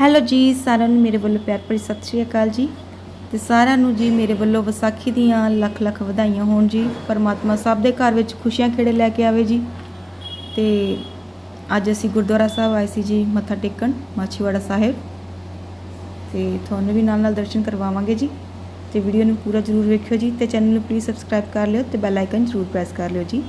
Hello ਜੀ, ਸਾਰਿਆਂ ਨੂੰ ਮੇਰੇ ਵੱਲੋਂ ਪਿਆਰ ਭਰੀ ਸਤਿ ਸ਼੍ਰੀ ਅਕਾਲ ਜੀ। ਤੇ ਸਾਰਿਆਂ ਨੂੰ ਜੀ ਮੇਰੇ ਵੱਲੋਂ ਵਿਸਾਖੀ ਦੀਆਂ ਲੱਖ ਲੱਖ ਵਧਾਈਆਂ ਹੋਣ ਜੀ। ਪਰਮਾਤਮਾ ਸਭ ਦੇ ਘਰ ਵਿੱਚ ਖੁਸ਼ੀਆਂ ਖੇੜੇ ਲੈ ਕੇ ਆਵੇ ਜੀ। ਤੇ ਅੱਜ ਅਸੀਂ ਗੁਰਦੁਆਰਾ ਸਾਹਿਬ ਆਏ ਸੀ ਜੀ ਮੱਥਾ ਟੇਕਣ, ਮਾਛੀਵਾੜਾ ਸਾਹਿਬ। ਤੇ ਤੁਹਾਨੂੰ ਵੀ ਨਾਲ ਨਾਲ ਦਰਸ਼ਨ ਕਰਵਾਵਾਂਗੇ ਜੀ। ਤੇ ਵੀਡੀਓ ਨੂੰ ਪੂਰਾ ਜ਼ਰੂਰ ਵੇਖਿਓ ਜੀ। ਤੇ ਚੈਨਲ ਨੂੰ ਪਲੀਜ਼ ਸਬਸਕ੍ਰਾਈਬ ਕਰ ਲਿਓ ਤੇ ਬੈਲ ਆਈਕਨ ਜ਼ਰੂਰ ਪ੍ਰੈਸ ਕਰ ਲਿਓ ਜੀ।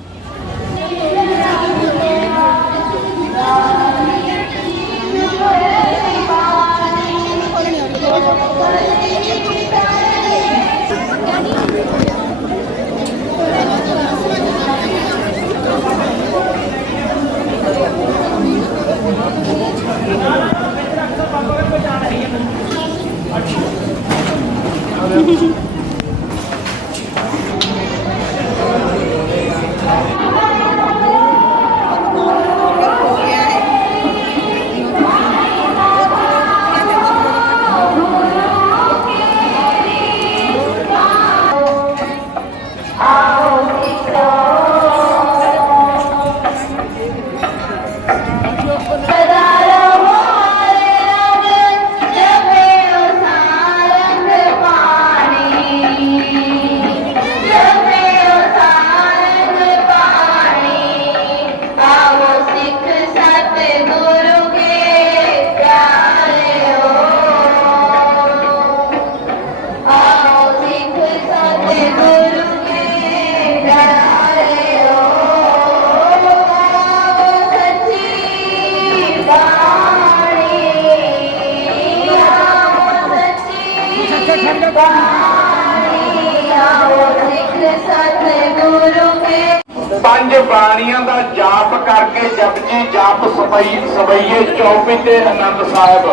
ਪੰਜ ਬਾਣੀਆਂ ਦਾ ਜਾਪ ਕਰਕੇ ਜਪਜੀ ਜਾਪ ਸਬਈ ਸਬਈਏ ਚੌਪੀ ਤੇ ਆਨੰਦ ਸਾਹਿਬ।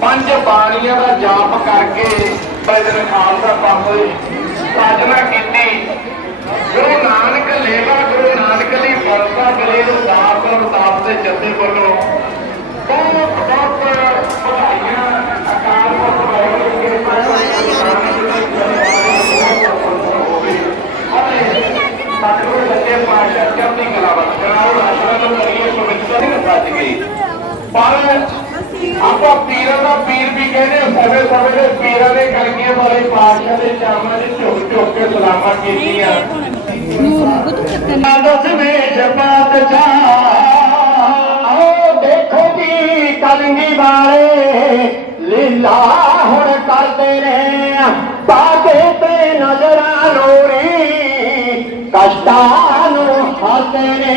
ਪੰਜ ਬਾਣੀਆਂ ਦਾ ਜਾਪ ਕਰਕੇ ਬਜਨ ਖਾਲਸਾ ਪੰਥ ਦੀ ਸਾਜਨਾ ਕੀਤੀ। ਗੁਰੂ ਨਾਨਕ ਲੇਵਾ, ਗੁਰੂ ਨਾਨਕ ਦੀ ਫਰਸਾ ਗਲੇ ਉਦਾਸ ਉਦਾਸ ਦੇ ਜੱਥੇ ਵੱਲੋਂ ਬਹੁਤ ਬਹੁਤ ਪਰ ਆਪਾਂ ਪੀਰਾਂ ਦਾ ਪੀਰ ਵੀ ਕਹਿੰਦੇ ਆ, ਸਮੇਂ ਸਮੇਂ ਦੇ ਪੀਰਾਂ ਦੇ ਕਲਗੀਆਂ ਵਾਲੇ ਪਾਤਸ਼ਾਹ ਦੇ ਚਰਨਾਂ 'ਚ ਝੁਕ ਝੁਕ ਕੇ ਸਲਾਮਾਂ ਕੀਤੀਆਂ। ਦਸਵੇਂ ਜਪਾਤ ਜਾ ਆਓ ਦੇਖੋ ਜੀ ਕਲਗੀ ਵਾਲੇ ਲੀਲਾ ਹੁਣ ਕਰਦੇ ਨੇ। ਬਾਗੇ ਤੇ ਨਜ਼ਰਾਂ ਲੋਰੀ ਕਸ਼ਟਾਂ ਨੂੰ ਹੱਸਦੇ ਨੇ।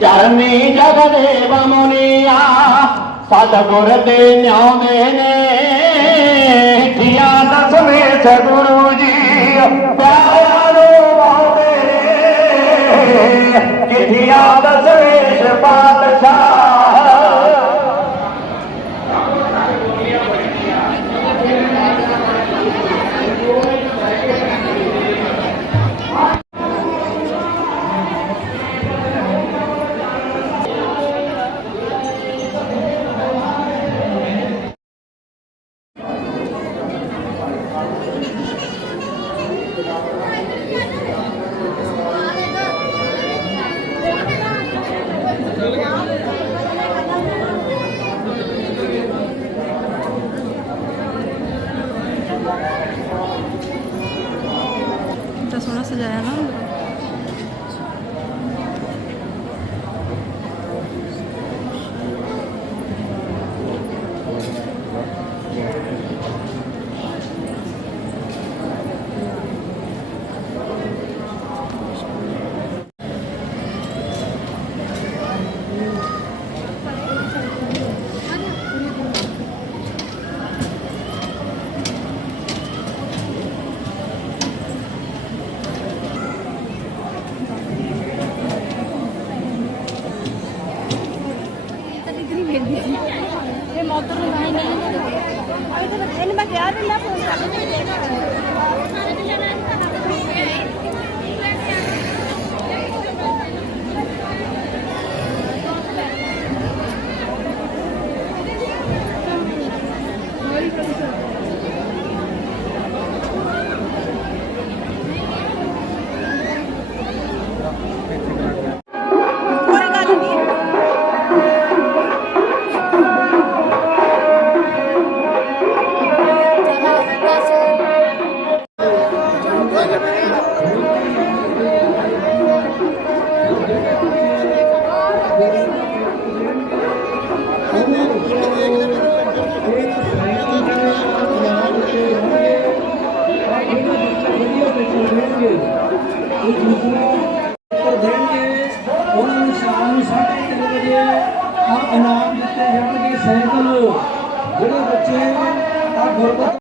ਚਰਨੀ ਜਗਦੇਵ ਮੁਨੀਆ ਸਤਿਗੁਰ ਦੇ ਨਿਆਉਂਦੇ ਨੇ ਧੀਆ ਦਸਵੇਂ ਸਤਿਗੁਰੂ ਜੀ ਪਿਆਰਿਆਂ ਨੂੰ ਆਉਂਦੇ ਨੇ ਕਿਥਿਆ ਦਸਵੇਂ ਪਾਤਸ਼ਾਹ ਤਾਂ ਸੋਹਣਾ ਸਜਾਇਆ ਨਾ ਇਹ ਇਹਨੂੰ ਮੈਂ ਕਿਹਾ ਵੀ ਮੈਂ ਫੋਨ ਕਰ ਕੋਈ ਵਿੱਚ ਤੋਂ ਦੇਣਗੇ ਉਹਨਾਂ ਨੂੰ ਸ਼ਾਮ ਨੂੰ 3:30 ਵਜੇ ਆ ਇਨਾਮ ਦਿੱਤੇ ਜਾਣਗੇ ਸਾਈਕਲ ਜਿਹੜੇ ਬੱਚੇ ਆ ਗੁਰਬਤ